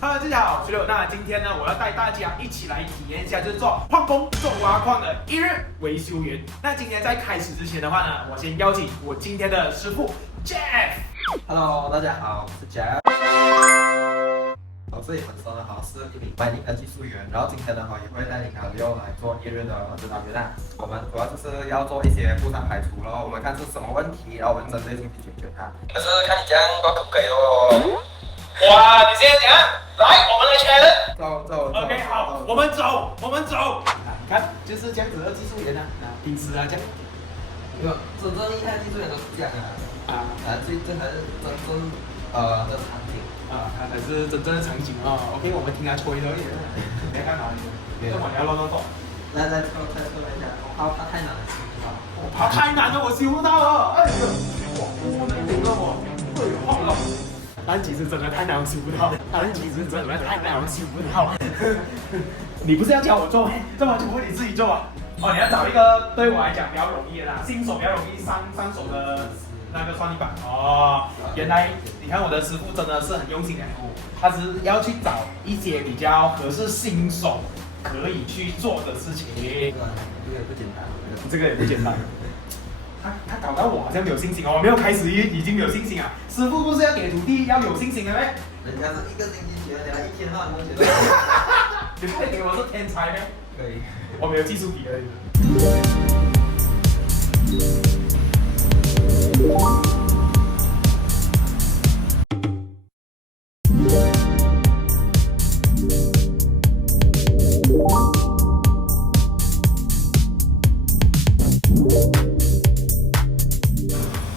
Hello， 大家好，我是六。那今天呢，我要带大家一起来体验一下，就是做矿工、做挖矿的一日维修员。那今天在开始之前的话呢，我先邀请我今天的师傅 Jeff。Hello， 大家好，我是 Jeff。我自己本身呢，是一名白领的技术员，然后今天呢，也会带领Leo来做一日的指导员啊。我们主要就是要做一些故障排除咯，我们看是什么问题，然后我们针对性去解决它。可是看你这样多可不可以哦？哇，你现在怎样？来，我们来 challenge。走。OK， 好，我们走。你看，就是这样子的技术员啊，平时啊这样。真正厉害的技术员都是这样啊。这才是真正的场景。它才是真正的场景哦。OK， 我们听他吹而已。别看哪里，这么你要乱动。再出来一下，我怕太难了，它太难了，我修不到了。哎呦，我能顶了我，对，晃了。但其实真的太难，我修不到。你不是要教我做吗？这么就不你自己做啊？哦，你要找一个对我来讲比较容易的啦，新手比较容易上手的那个算力板。哦，原来你看我的师傅真的是很用心的服务，他是要去找一些比较合适新手可以去做的事情。这个也不简单，这个也不简单。他搞到我好像没有信心哦，我没有开始已经没有信心啊。师傅不是要给徒弟要有信心的咩？人家是一个星期学，你还一天半都学。你不可以给我是天才咩？可以，我没有技术底而已。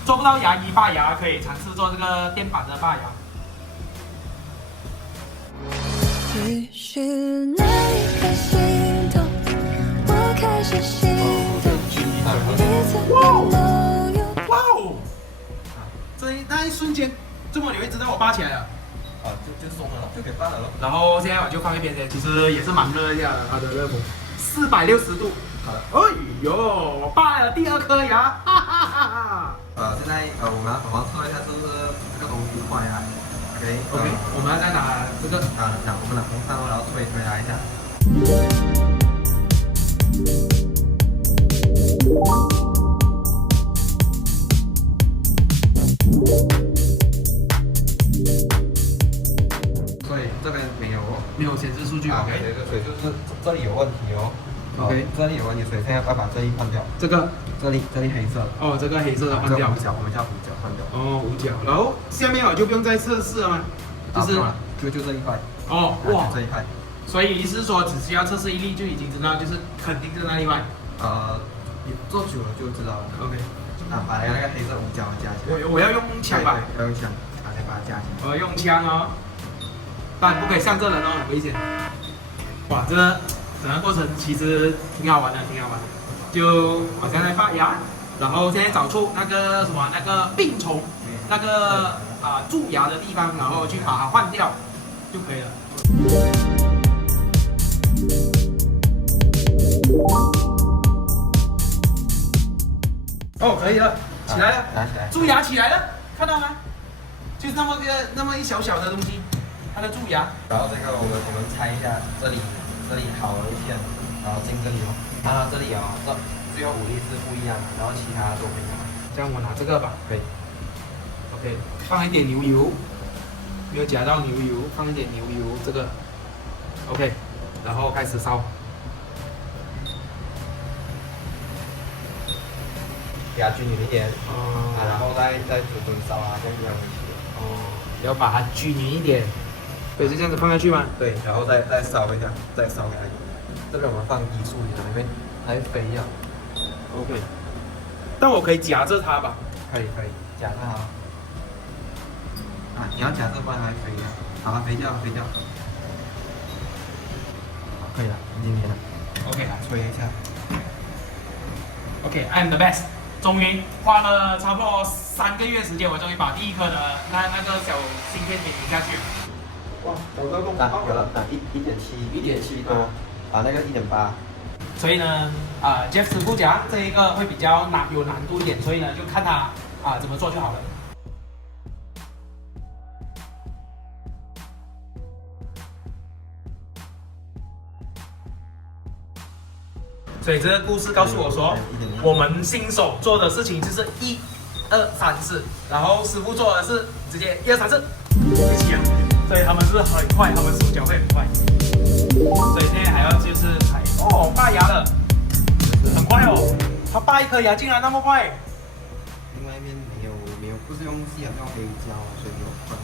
做不到牙医拔牙，可以尝试做这个电板的拔牙。于是那一颗心动，我开始心动，一层都有。哇哦！那一瞬间，这么你会知道我拔起来了？就松了，就给拔了咯。然后现在我就放一边先，其实也是蛮热一下的，它的热风460度。好了。哎呦，我拔了第2颗牙，哈哈哈哈！现在我们测一下是不是这个东西坏啊 ？OK， 我们要再拿这个我们拿风扇，然后推它一下。所以这边没有显示数据 ，OK， 所以就是这里有问题哦。OK， 这里有问题，所以现在要把这一换掉。这里黑色。哦，这个黑色的换掉。五角，我们叫五角换掉。哦，五角。然后下面我就不用再测试了吗？就这一块。哦，哇，这一块。所以意思是说，只需要测试一粒就已经知道，就是肯定是那一块。你做久了就知道了。OK。把那个黑色五角加起来。我要用枪吧？要用枪，再把它加起来。我要用枪哦，但不可以上这人哦，很危险。哇，这整个过程其实挺好玩的，就好像在拔牙，然后现在找出那个病虫，那个蛀牙的地方，然后去把它换掉就可以了。哦，可以了，起来了，蛀牙起来了，看到吗？就是那么一小小的东西，它的蛀牙。然后这个我们拆一下，这里好了一片，然后进这里哦。这里这最后5粒是不一样的，然后其他都没有。这样我拿这个吧，可以。OK， 放一点牛油，没有夹到牛油，放一点牛油，这个 OK， 然后开始烧。给它均匀一点，然后再准烧啊，这样比较回去。要把它均匀一点，对，就这样子放下去吗？对，然后再烧一下，再烧给它。这边我们放移速一点，因为它会飞一样。OK， 但我可以夹着它吧？可以，夹着它。你要夹着，不然它会飞掉。好了，飞掉。好，可以了，已经没了。OK， 吹一下。OK，I'm the best。终于花了差不多3个月时间，我终于把第1颗的那个小芯片给拧下去。哇，我都弄到有了，1.7多，那个1.8。所以呢，Jeff 师傅讲这一个会比较有难度一点，所以呢就看他怎么做就好了。所以这个故事告诉我说，我们新手做的事情就是1、2、3、4，然后师傅做的是直接1、2、3、4就起了，所以他们是很快，他们手脚会很快。所以现在还要就是拔牙了，很快哦，他拔一颗牙竟然那么快。另外一面没有，不是用细的，用黑胶，所以没有分。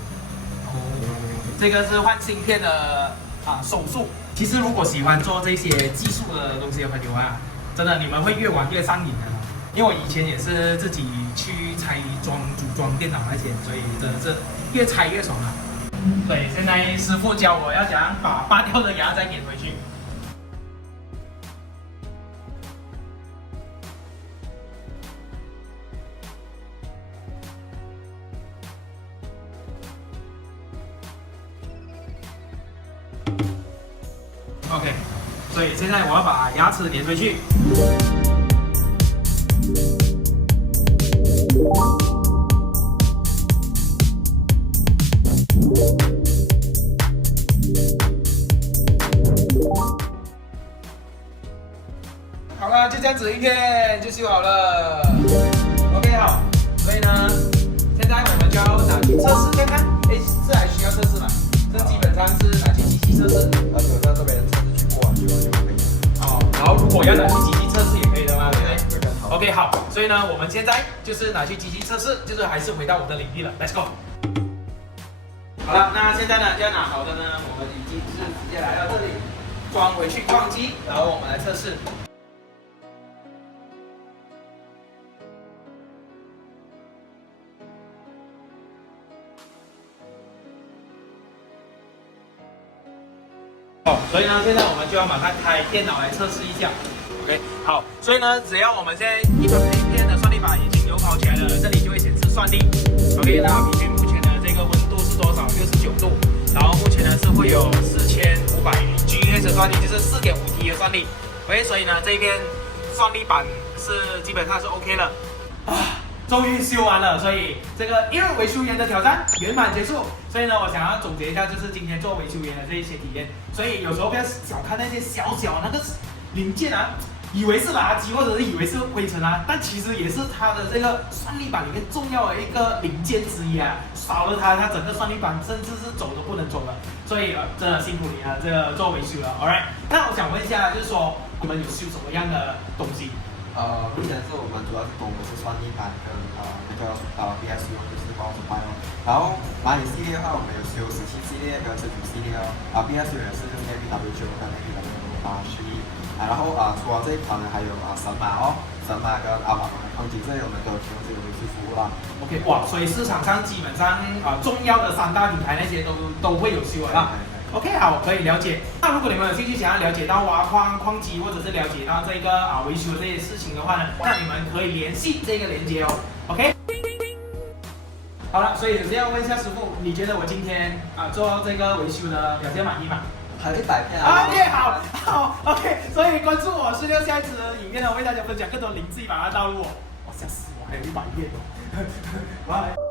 这个是换芯片的手术。其实如果喜欢做这些技术的东西的朋友啊，真的你们会越玩越上瘾的。因为我以前也是自己去拆装、组装电脑那些，所以真的是越拆越爽啊。对，现在师傅教我要怎样把拔掉的牙再粘回去。OK， 所以现在我要把牙齿粘回去。好了，就这样子，一片就修好了。OK， 好。所以呢，现在我们就要拿去测试看看。哎，这还需要测试吗？这基本上是拿去机器测试。就在这边测试去过完就可以了。哦，然后如果要拿去机器测试也可以的嘛，对不对？OK， 好。所以呢，我们现在就是拿去机器测试，就是还是回到我的领域了。Let's go。好了，那现在呢，要拿好的呢，我们已经是直接来到这里，装回去矿机，然后我们来测试。所以呢，现在我们就要马上开电脑来测试一下。OK， 好，所以呢，只要我们现在一个配片的算力板已经有跑起来了，这里就会显示算力。OK， 那平均目前的这个温度是多少？69度。然后目前呢是会有4500 GHz 的算力，就是 4.5T 的算力。OK， 所以呢这一片算力板是基本上是 OK 了。终于修完了，所以这个1日维修员的挑战圆满结束。所以呢，我想要总结一下，就是今天做维修员的这一些体验。所以有时候不要小看那些小那个零件啊，以为是垃圾或者是以为是灰尘啊，但其实也是它的这个算力板里面重要的一个零件之一啊。少了它，它整个算力板甚至是走都不能走了。所以真的辛苦你啊，这个做维修了。Alright， 那我想问一下，就是说你们有修什么样的东西？目前是我们主要是供的是算力板跟那个BSU 就是包手板哦。然后蚂蚁系列的话，我们有修17系列跟19系列哦。BSU 也是就是 ABW9 跟 ABW811。然后除了这一款呢，还有神马哦，神马跟阿玛的矿机，这些我们都有提供这个维修服务啦。OK， 哇，所以市场上基本上重要的3大品牌那些都会有修啊。OK， 好，可以了解。那如果你们有兴趣想要了解到挖矿机，或者是了解到这个维修这些事情的话呢，那你们可以联系这个链接哦。OK。好了，所以这样问一下师傅，你觉得我今天做这个维修的表现满意吗？还100片啊！OK， 好 ，OK。所以关注我16下一次的影片呢，我为大家分享更多零字180道路哦。哇，吓死我，还有100片哦。拜。